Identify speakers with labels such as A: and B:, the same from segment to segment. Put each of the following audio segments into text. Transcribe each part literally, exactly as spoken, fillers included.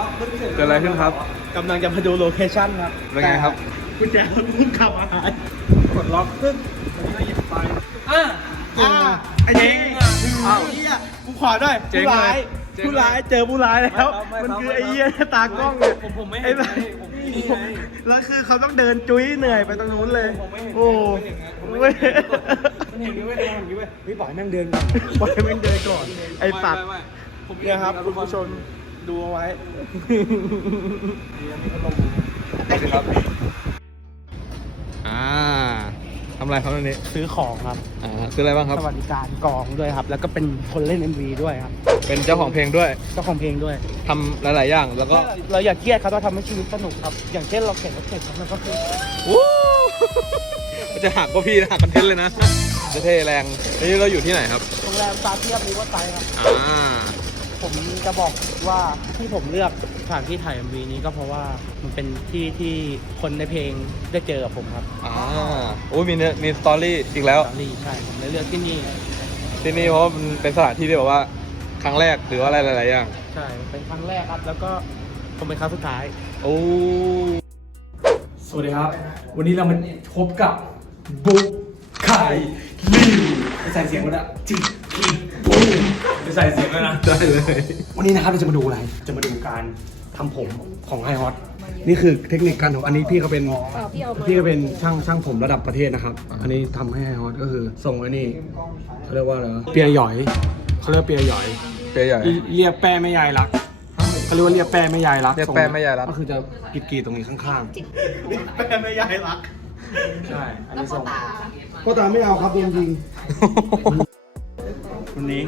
A: เกิดอะไรขึ้นครับ
B: กำลังจะมาดูโลเคชั่นครับ
A: เป็นไงครับ
B: กุญแจรถเพิ่งขับมาหายกดล็อกปึ๊บผมก็หยิบไปอ่าอ่าไอ้เจ๊งอ้าวเฮียกูขอด้วยผู้ร้ายผู้ร้ายเจอผู้ร้ายแล้วมันคือไอ้เหี้ยตากล้องเนี่ยผมไม่เห็นแล้วคือเขาต้องเดินจุ้ยเหนื่อยไปตรงนู้นเลยโอ้ไม่เห็นไม่เห็นไม่เห็นไม่ปล่อยแม่งเดินก่อนปล่อยแม่งเดินก่อนไอ้ปัดเนี่ยครับคุณผู้ชมดูเอาไว้
A: ครับอ่าทำอะไรครับตอนนี้
B: ซื้อของครับ
A: อ่าซื้ออะไรบ้างครับ
B: สวัสดิการกองด้วยครับ แล้วก็เป็นคนเล่น เอ็ม วี ด้วยครับ
A: เป็นเจ้าของเพลงด้วย
B: เจ้าของเพลงด้วย
A: ทำหลาย ๆ อย่างแล้วก็
B: เราอยากเครียดครับเราทำให้ชีวิตสนุกครับ อย่างเช่นเราเข็นรถเข็นมันก็คือ
A: วู้มันจะหักก็พี่นะหักคอนเทนต์เลยนะจะเท่แรงนี่เราอยู่ที่ไหนครับ
B: โรงแรมซาเทียมริเวอร์ไซด์ครับ
A: อ่า
B: ผมจะบอกว่าที่ผมเลือกสถานที่ถ่าย เอ็ม วี นี้ก็เพราะว่ามันเป็นที่ที่คนในเพลงได้เจอกับผมครับ
A: อ่าโอ้ยมีเนื้อมีสตอรี่อีกแล้ว
B: สตอรี่ใช่ผมเลยเลือกที่นี่
A: ที่นี่เพราะว่ามันเป็นสถานที่ที่แบบว่าครั้งแรกหรือว่าอะไรหลาย ๆ อย่าง
B: ใช่เป็นครั้งแรกครับ แล้วก็ผมเป็นครั้งสุดท้าย
A: โอ้
C: สวัสดีครับ วันนี้เรามาพบกับบุ๊กไข่ลิวไปใส่เสียงกันอะจิกจิกบูมไปใส่เสียงด้วยนะ
A: ได้เลย
C: วันนี้นะครับเราจะมาดูอะไร จะมาดูการทำผมของไฮฮอตนี่คือเทคนิคการของอันนี้พี่เขาเป็นพี่เขาเป็นช่างช่างผมระดับประเทศนะครับ อันนี้ทำให้ไฮฮอตก็คือส่งไว้นี่เขาเรียกว่าอะไรวะเปียหยอยเขาเรียกเปียหยอย
A: เปียใหญ่
C: เรียกแป้แม่ยายรักเขาเรียกว่าเรียกแป้แม่ยายรัก
A: เรียกแป้แม่ยายรัก
C: ก็คือจะกรีดๆตรงนี้ข้างๆ
B: แม่ไม่ยายรัก
C: ใช่ อันนี้ส่งพ่อตาไม่เอาครับโดนยิง
B: วันนี้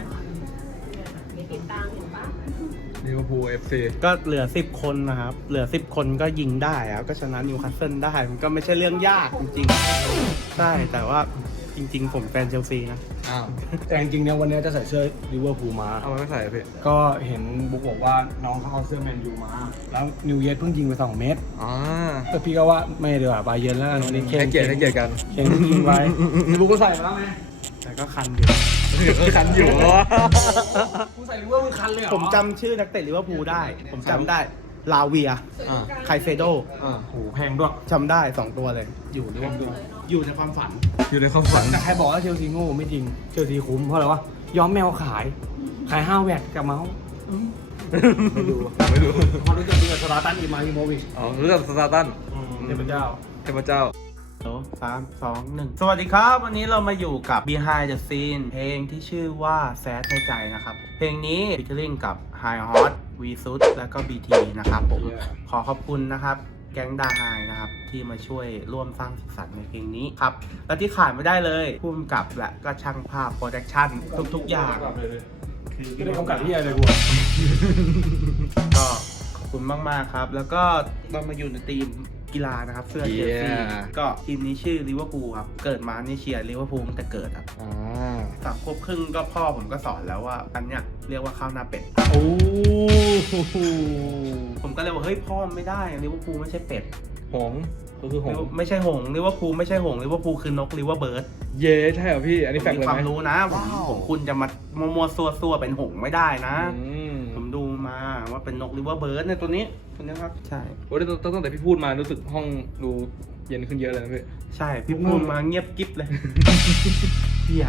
A: ลิเวอร์พูลเอฟซี
B: ก็เหลือสิบคนนะครับ เหลือสิบคนก็ยิงได้ครับก็ชนะนิวคาสเซิลได้ มันก็ไม่ใช่เรื่องยากจริงๆ ใช่ แต่ว่าจริงๆ ผมแฟนเชลซีนะ
A: อ้าว
C: แต่จริงๆเนี่ยวันนี้จะใส่เสื้อลิเวอร์พูลมา
A: เอามาไม่ใส่พี่
C: ก็เห็นบุ๊กบอกว่าน้องเขาเอาเสื้อแมนยูมา แล้วนิวเยสเพิ่งยิงไปสองเมตร
A: อ่า
C: แต่พี่ก็ว่าไม่เดือดบาเยร์นแล้วกันวันนี้
A: ให้เกียรติให้เกียรติกัน
C: เข่งยิงไว้บุ๊กก็ใส่มาแล้วไง
B: แต่ก็คันอยู่
A: คันอยู่
C: กูใส่ลิเวอร์พูลคันเลยเหรอ
B: ผมจำชื่อนักเตะลิเวอร์พูลได้ ผมจำได้ ลาเวีย
A: อ่า
B: ไคเฟโด
A: อ่า
C: โอ้โหแพงด้วย
B: จำได้สองตัวเลย อยู่ลิเวอร์พูลอยู่ในความฝัน
A: อยู่ในความฝัน
C: แต่ใครบอกว่าเชลซีโง่ไม่จริง เชลซีคุ้มเพราะอะไรวะย้อมแมวขาย ขายห้าแวดกับเมาส์ไม่ดู
A: ไม่รู้
C: พอรู้จักดูกับสลาตันอิมาฮิโมวิช
A: อ๋อรู้จักสตาร์ตัน
C: เทพเจ้า
A: เทพเจ้า
B: สามสองหนึ่งสวัสดีครับ วันนี้เรามาอยู่กับ Behind the Scene เพลงที่ชื่อว่าแซดในใจนะครับ เพลงนี้ featuring กับ High Hot V S U T แล้วก็ บี ที นะครับผม
C: Yeah.
B: ขอขอบคุณนะครับ แก๊งดาไฮนะครับ ที่มาช่วยร่วมสร้างสีสันในเพลงนี้ครับ และที่ขาดไม่ได้เลยผู้กำกับและก็ช่างภาพโปรดักชั่นทุก ๆ อย่าง คือ
C: ไม่ได้กำกับที่อะไรเลยกู
B: ก็ขอบคุณมาก ๆ ครับ แล้วก็เรามาอยู่ในทีมกีฬานะครับ เสื้อเชลซี
A: Yeah.
B: ก็ทีมนี้ชื่อลิเวอร์พูลครับ เกิดมานี่เชียร์ลิเวอร์พูลตั้งแต่เกิดครับ
A: อ่า
B: สามขวบครึ่งก็พ่อผมก็สอนแล้วว่าอันเนี้ยเรียกว่าข้าวหน้าเป็ด
C: โอ้โห
B: ผมก็เลยบอกเฮ้ยพ่อไม่ได้ลิเวอร์พูลไม่ใช่เป็ด
A: หงส์ก็คือหงส์
B: ไม่ใช่หงส์ลิเวอร์พูลไม่ใช่หงส์ลิเวอร์พูลคือนกลิเวอร์เบิร์ด
A: เย้ใช่เหรอพี่ อันนี้แฟกต์
B: มี
A: เลย
B: ควา
A: ไห
B: ม
A: ม
B: รู้นะผมผมคุณจะมามัวๆซัวๆเป็นหงส์ไม่ได้นะ
A: อืม
B: ผมดูมาว่าเป็นนกลิเวอร์เบิร์ดในตัวนี้ตัวนี้ครับใช่
A: โอ้ยตั้งตั้งแต่พี่พูดมารู้สึกห้องดูเย็นขึ้นเยอะเลยนะพี่
B: ใช่ พี่พูดมาเงียบกิ๊บเลยเฮีย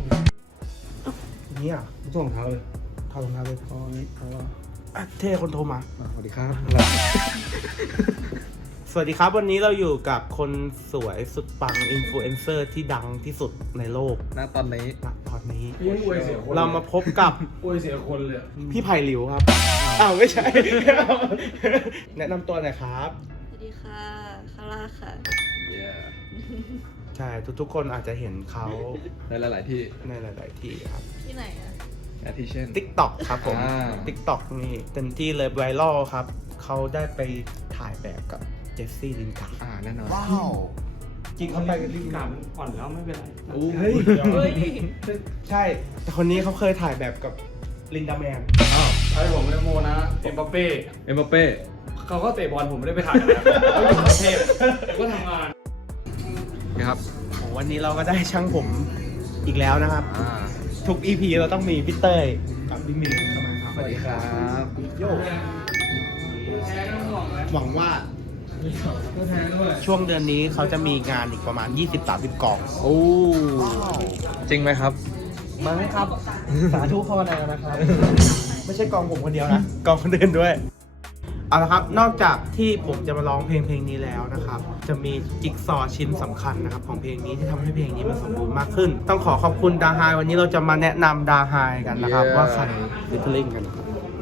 B: เนี่ย
C: ส่งเท้าเลย
B: ถอดรองเท้าเลยพอนี้เพราะว่าอ่ะเท่คนโทรมา
C: สวัสดีครับ
B: สวัสดีครับวันนี้เราอยู่กับคนสวยสุดปังอินฟลูเอนเซอร์ที่ดังที่สุดในโลก
A: ณตอนนี้
B: ณตอนนี้
C: พี่ยังอวยเสียคน
B: เรามาพบกับ
C: อวยเสียคนเลย
B: พี่ไผ่หลิวครับ อ้าวไม่ใช่ แนะนำตัวหน่อยครับ
D: สวัสดีค่ะคาร่าค่ะ
B: ใช่ ทุกๆคนอาจจะเห็นเขา
A: ในหลาย ๆ ที่
B: ในหลาย ๆ ที่ครับ
D: ที่ไหนอะ
A: อาทิเช่น
B: TikTok ครับผม
A: อ่า
B: TikTok นี่เต็มที่เลยไวรัลครับ เขาได้ไปถ่ายแบบกับเจสซี่ลินการ์ด
A: อ่าแน่นอน
C: กินเข้าไปกับลิ้นกามันอ่อนแล้วไม่เป็นไร
B: เฮ้ย
D: เฮ้ย
B: ใช่ แต่คนนี้เขาเคยถ่ายแบบกับลินดาแมน
A: อ้าว
C: ไอ้ผมไม่โมนะ เอ็มบัปเป้
A: เอ็มบัปเป้
C: เขาก็เตะบอลผมไม่ได้ไปถ่ายกันนะเขาอยู่ประเทศผมก็ทำงาน
A: นะครับ
B: โอ้วันนี้เราก็ได้ช่างผมอีกแล้วนะครับ
A: อ่า
B: ทุก อี พี เราต้องมีพี่เต้ยกับพี่มิวเข้ามาครับ
A: สวัสดีครับ
B: โยหวังว่า ช่วงเดือนนี้เขาจะมีงานอีกประมาณ ยี่สิบสามสิบ กล่อง
A: โอ้จริงไหมครับ
B: มั้งครับ สาธุภาวนานะครับ ไม่ใช่กองผมคนเดียวนะ กองคนอื่นด้วย เอาละครับ นอกจากที่ผมจะมาร้องเพลงเพลงนี้แล้วนะครับ จะมีจิ๊กซอว์ชิ้นสำคัญนะครับของเพลงนี้ที่ทำให้เพลงนี้มันสมบูรณ์มากขึ้น ต้องขอขอบคุณดาไฮวันนี้เราจะมาแนะนำดาไฮกันนะครับ
A: Yeah.
B: ว่าใครฟิชเชอร์ลิงกันนะครับ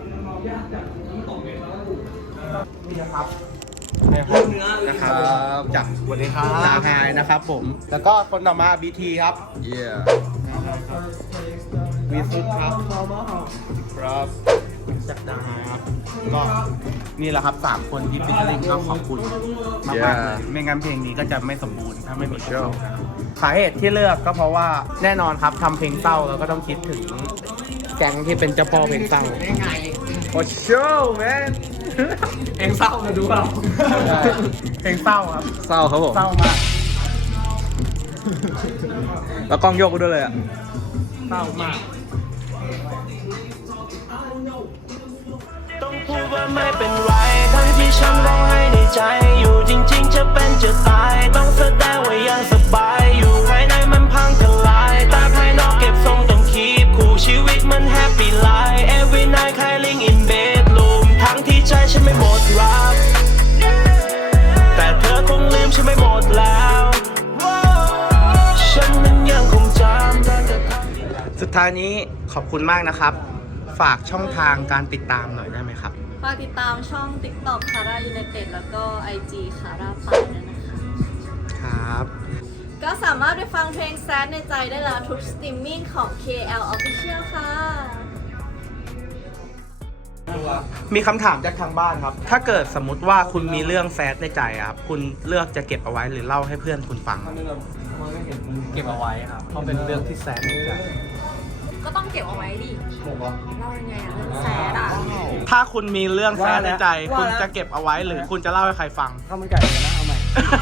B: นี่นะครับนะครับจาก
A: สวัสดีครับ
B: ดาไฮนะครับผม แล้วก็คนต่อมาบีทีครับ
A: เยี่ย
B: วีซุดครับ
A: ครับ
B: จากดาไฮครับก็นี่แหละครับสามคนที่ฟิชเชอร์ลิงก็ขอบคุณมากๆเลยไม่งั้นเพลงนี้ก็จะไม่สมบูรณ์ถ้าไม่มีพวกเราสาเหตุที่เลือกก็เพราะว่าแน่นอนครับทำเพลงเศร้าแล้วก็ต้องคิดถึงแก๊งที่เป็นเจ้าพ่อเพลงเศร้า
A: โอ้โชแมน
B: เพลงเศร้ามาดูเราเพลงเศร้าครับ
A: เศร้าครับผม
B: เศร้ามาก
A: แล้วกล้องโยกไปด้วยเลยอ่ะ
B: เศร้ามาก
E: ต้องพูดว่าไม่เป็นไรทั้งที่ฉันร้องไห้ในใจอยู่จริงๆจะเป็นจะตายต้องแสดงว่ายังสบายอยู่ภายในมันพังทลายแต่ภายนอกเก็บทรงต้องคีบคู่ชีวิตมันแฮปปี้ไลฟ์ every night คายลิง in bedroom ทั้งที่ใจฉันไม่หมดรักแต่เธอคงลืมฉันไม่หมดแล้วฉันนั้นยังคงจำได้แต่ทำ
B: สุดท้ายนี้ขอบคุณมากนะครับ ฝากช่องทางการติดตามหน่อยได้ไหมครับ
D: ฝากติดตามช่อง TikTok คาร่ายูไนเต็ดแล้วก็ ไอ จี คาร่าปาด้วยนะคะ
B: ครับ
D: ก็สามารถไปฟังเพลงแซดในใจได้แล้วทุกสตรีมมิ่งของ เค แอล Official ค่ะ
B: มีคำถามจากทางบ้านครับ ถ้าเกิดสมมุติว่าคุณมีเรื่องแซดในใจอะครับ คุณเลือกจะเก็บเอาไว้หรือเล่าให้เพื่อนคุณฟัง
C: เก็บเอาไว้ครับ เพราะเป็นเรื่องที่แซดในใจ
D: ก็ต้องเก็บเอาไว้ดิเล่ายังไงอะเรื่องแซดอะ
B: ถ้าคุณมีเรื่องแซดในใจ
C: ว่าแล้ว
B: คุณจะเก็บเอาไว้หรือคุณจะเล่าให้ใครฟัง
C: ข้าวมันไก่เลยนะ เอาใหม่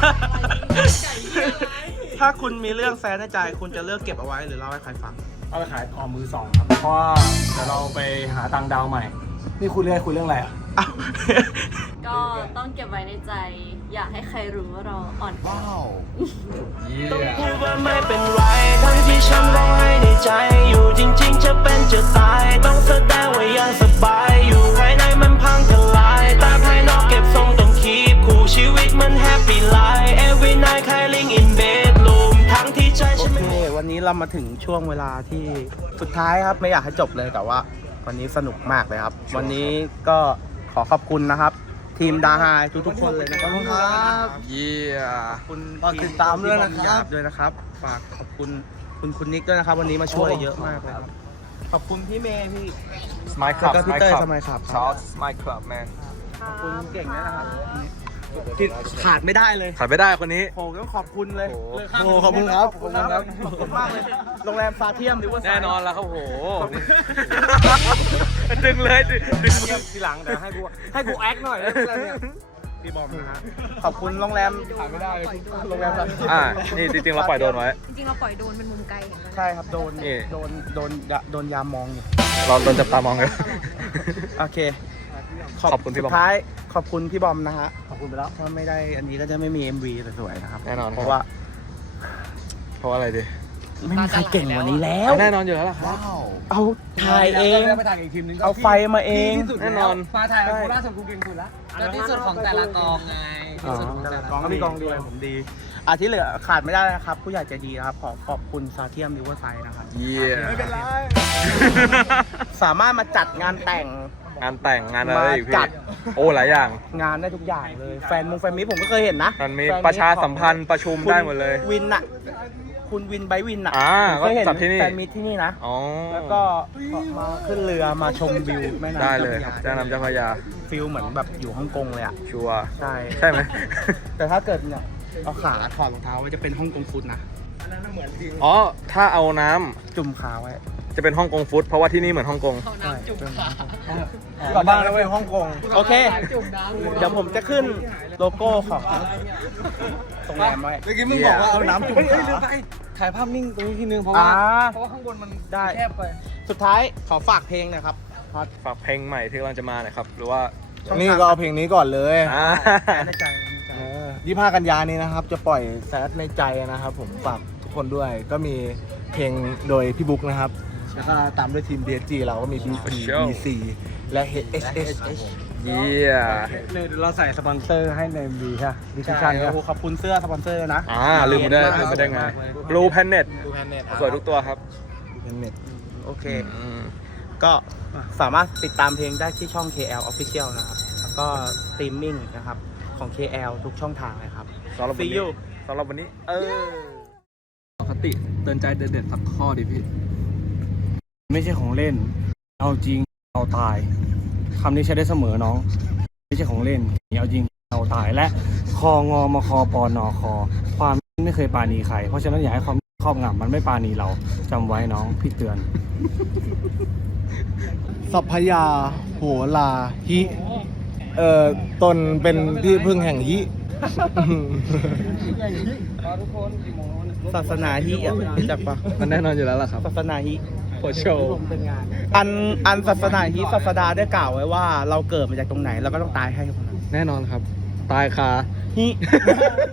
B: ถ้าคุณมีเรื่องแซดในใจ คุณจะเลือกเก็บเอาไว้หรือเล่าให้ใครฟัง
C: เอาไปขายออมมือสองครับ เพราะว่าเดี๋ยวเราไปหาตังค์ดาวใหม่ นี่คุยเรื่องคุยเรื่องอะไรอ่ะ
B: อ้าว
D: ก็ต้องเก็บไว้ในใจ อยากให้ใครรู้ว่าเราอ่อนแอ
E: ต้องพูดว่าไม่เป็นไรทั้งที่ฉันร้องไห้ในใจอยู่จริงๆจะเป็นจะตายต้องแสดงว่ายังสบายอยู่ภายในมันพังทลายแต่ภายนอกเก็บทรงต้องคีบคู่ชีวิตมันแฮปปี้ไลฟ์ every night คายลิง in bedroom ทั้งที่ใจ
B: โอ
E: ฉัน
B: เค
E: ไม่
B: วันนี้เรามาถึงช่วงเวลาที่สุดท้ายครับ ไม่อยากให้จบเลยแต่ว่า วันนี้สนุกมากเลยครับ วันนี้ก็ขอขอบคุณนะครับ ทีมดาไฮทุกๆคนเลยนะครับ
A: เยี่ย
B: ขอบคุณ
C: ฝากติดตามด้วยนะครับ
B: ด้วยนะครับ ฝากขอบคุณคุณคุณนิกด้วยนะครับ วันนี้มาช่วยเยอะมากเลยครับ ขอบคุณพี่เมย์พี่
A: สมายคลับ
B: แล้วก็พี่เต้ยสมัยครับ
A: ชอตสมายคลับแมน
B: ขอบคุณเก่งด้วยนะครับที่ขาดไม่ได้เลย
A: ขาดไม่ได้คนนี้
B: โอ้ต้องขอบคุณเลย
A: โอ้โห
B: โอ้ขอบคุณครับ ขอบคุณครับ ขอบคุณมากเลย โรงแรมซาเทียมหรือว่า
A: แน่นอนแล้วครับโหดึงเลยดึงดึง
C: ทีหลังเดี๋ยวให้กูให้กูแอคหน่อยแล้วเนี่ย
B: พี่บอมนะฮะ ขอบคุณโรงแรมขาดไม่ได้เลยโรงแรมซาเทียม
A: อ่า นี่จริงๆเราปล่อยโดนไว้
F: จริงๆเราปล่อยโดรนเป็นมุมไกลเห็นไหม
B: ใช่ครับ โดน
A: นี่
B: โดน โดน โดนยามองอยู่
A: เราโดนจับตามองเลย
B: โอเค
A: ขอบคุณพี่บอม
B: สุดท้ายขอบคุณพี่บอมนะฮะ
C: ขอบคุณไปแล้ว
B: ถ้าไม่ได้อันนี้ก็จะไม่มี เอ็ม วี สวยๆนะครับ
A: แน่นอน
B: เพราะว่า
A: เพราะว่าอะไรดี
B: ไม่มีใครเก่งกว่านี้แล้ว
A: แน่นอนอยู่แล้วล่ะครับ
B: เอาถ่ายเอง
C: ไปถ่ายอีกทีมนึง
B: เอาไฟมาเอง
A: แน่นอน
C: มาถ่ายกับโคราชสมกูเก่งสุดละ
F: แล้วที่สุดของแต่ละกองไง
B: อ๋อ กองก็มีกองดีผมดีอ่ะที่เหลือขาดไม่ได้นะครับ ผู้ใหญ่ใจดีนะครับ ขอขอบคุณซาเทียมริเวอร์ไซด์นะครับ
A: เยี่ย
B: ไม่เป็นไร สามารถมาจัดงานแต่ง
A: งานแต่งงานอะไรอีก
B: มาจั
A: พี่
B: ด
A: โอ้หลายอย่าง
B: งานได้ทุกอย่างเลย แฟนมงแฟนมิตรผมก็เคยเห็นนะ
A: มันมี
B: แฟมิต
A: ประชาสัมพันธ์ประชุม
B: คุณ
A: ได้หมดเลย
B: วินอะคุณวินไบวินอะ
A: อ่า
B: ผมเคยเห็น
A: ก็จัดที่นี่
B: แฟนมิตรที่นี่นะ
A: อ๋อ
B: แล้วก็มาขึ้นเรือมาชมวิวแม่น้ำ
A: ได้เลยครับเจ้าน้ำเจ้าพระยา
B: ฟิลเหมือนแบบอยู่ฮ่องกงเลยอะ
A: ชัวร์
B: ใช่
A: ใช่ไหม
B: แต่ถ้าเกิดเนี่ยเอาขาถอดรองเท้าไว้จะเป็นฮ่องกงฟุตนะ
A: อ๋อ ถ้าเอาน้ำ
B: จุ่มขาไว้
A: จะเป็นฮ่องกงฟุตเพราะว่าที่นี่เหมือนฮ่องกง
B: ใช่กลับบ้านแล้วไปฮ่องกงโอเค เดี๋ยวผมจะขึ้นโลโก้ของโรงแรมไว้
C: เมื่อกี้มึงบอกว่าเอาน้ำจุ่มขาถ่ายภาพนิ่งตรงนี้ทีนึงเพราะ
B: อ่า
C: ว่าเพราะว่าข้างบนมัน
B: ได้
C: แคบไป
B: สุดท้ายขอฝากเพลงหนะครับ
A: ฝากเพลงใหม่ที่กำลังจะมาหน่อยครับ หรือว่า
B: นี่ก็เอาเพลงนี้ก่อนเลย
A: อ่า
B: ในใจยี่ห้ากันยานี้นะครับ จะปล่อยแซดในใจนะครับ ผมฝากทุกคนด้วย ก็มีเพลงโดยพี่บุ๊กนะครับ แล้วก็ตามด้วยทีม ดี เอส จี เราก็มี บี พี บี ซี และ เอช เอช ครับผม
A: เยี่ย
C: เดี๋ยวเราใส่สปอนเซอร์ให้ใน เอ็ม วี ใช่ไหมดิสคริป
B: ใช่
C: ชั่น
B: ค
C: ใช่
B: รับ
C: ไหม
B: ขอบคุณเสื้อสปอนเซอร์นะ
A: อ่าลืมไม่ได้ลืมไม่ได้ไง Blue Planet
B: ดูแพนเน็ต
A: สวยทุกตัวครับ
B: ดูแพนเน็ตโอเค
A: อืม
B: ก็สามารถติดตามเพลงได้ที่ช่อง เค แอล Official นะครับ แล้วก็สตรีมมิ่งนะครับ ของ เค แอล ทุกช่องทางเลยครับ
A: สำหรับวัน
B: See
A: นี้
B: you
A: สำหรับวันนี้ เออคติเตือนใจเด็ดๆสักข้อดิพี่
C: ไม่ใช่ของเล่น เอาจริงเอาตายคำนี้ใช้ได้เสมอน้อง ไม่ใช่ของเล่นเอาจริงเอาตายและคองอมคอปอนอคอ ความไม่เคยปราณีใคร เพราะฉะนั้นอย่าให้ความครอบงำมันไม่ปราณีเราจำไว้น้องพี่เตือน
B: สัพพยาโหราหิเอ่อตนเป็นที่พึ่งแห่งหิ ศาสนาฮิอ่ะรู้จักปะ
A: มันแน่นอนอยู่แล้วล่ะครับ
B: ศาสนาฮิ
A: โคโชว์
B: อันอันศาสนาฮิศาสดาได้กล่าวไว้ว่าเราเกิดมาจากตรงไหนเราก็ต้องตายให้คนนั้น
A: แน่นอนครับ ตายคา
B: ฮิ